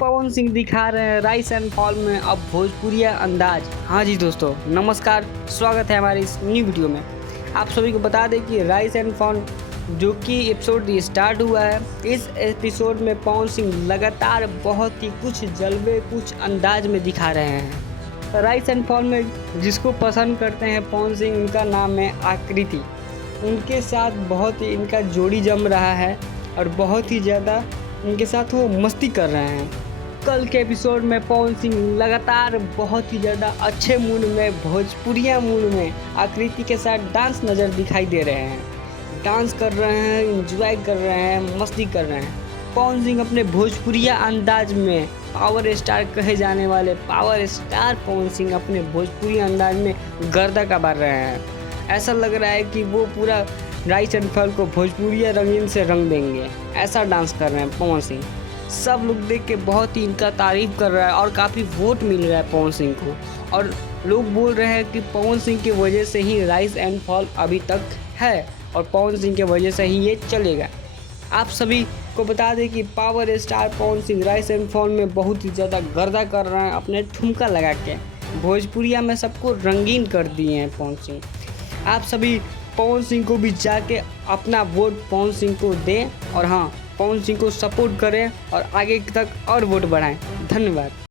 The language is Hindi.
पवन सिंह दिखा रहे हैं राइस एंड फॉल में अब भोजपुरिया अंदाज। हाँ जी दोस्तों, नमस्कार, स्वागत है हमारी इस न्यू वीडियो में। आप सभी को बता दें कि राइस एंड फॉल जो कि एपिसोड स्टार्ट हुआ है, इस एपिसोड में पवन सिंह लगातार बहुत ही कुछ जलवे कुछ अंदाज में दिखा रहे हैं। राइस एंड फॉल में जिसको पसंद करते हैं पवन सिंह, उनका नाम है आकृति। उनके साथ बहुत ही इनका जोड़ी जम रहा है और बहुत ही ज़्यादा उनके साथ वो मस्ती कर रहे हैं। कल के एपिसोड में पवन सिंह लगातार बहुत ही ज़्यादा अच्छे मूड में, भोजपुरिया मूड में आकृति के साथ डांस नज़र दिखाई दे रहे हैं। डांस कर रहे हैं, एंजॉय कर रहे हैं, मस्ती कर रहे हैं। पवन सिंह अपने भोजपुरिया अंदाज में पावर स्टार कहे जाने वाले पावर स्टार पवन सिंह अपने भोजपुरी अंदाज में गर्दा कबार रहे हैं। ऐसा लग रहा है कि वो पूरा राइस एंड फॉल को भोजपुरिया रंगीन से रंग देंगे, ऐसा डांस कर रहे हैं पवन सिंह। सब लोग देख के बहुत ही इनका तारीफ कर रहा है और काफ़ी वोट मिल रहा है पवन सिंह को। और लोग बोल रहे हैं कि पवन सिंह की वजह से ही राइस एंड फॉल अभी तक है और पवन सिंह की वजह से ही ये चलेगा। आप सभी को बता दें कि power star Pawan Singh rice and fall में बहुत ही ज़्यादा गर्दा कर रहे हैं, अपने ठुमका लगा के भोजपुरिया में सबको रंगीन कर दिए हैं पवन सिंह। आप सभी पवन सिंह को भी जाके अपना वोट पवन सिंह को दें और हाँ, पवन सिंह को सपोर्ट करें और आगे तक और वोट बढ़ाएं। धन्यवाद।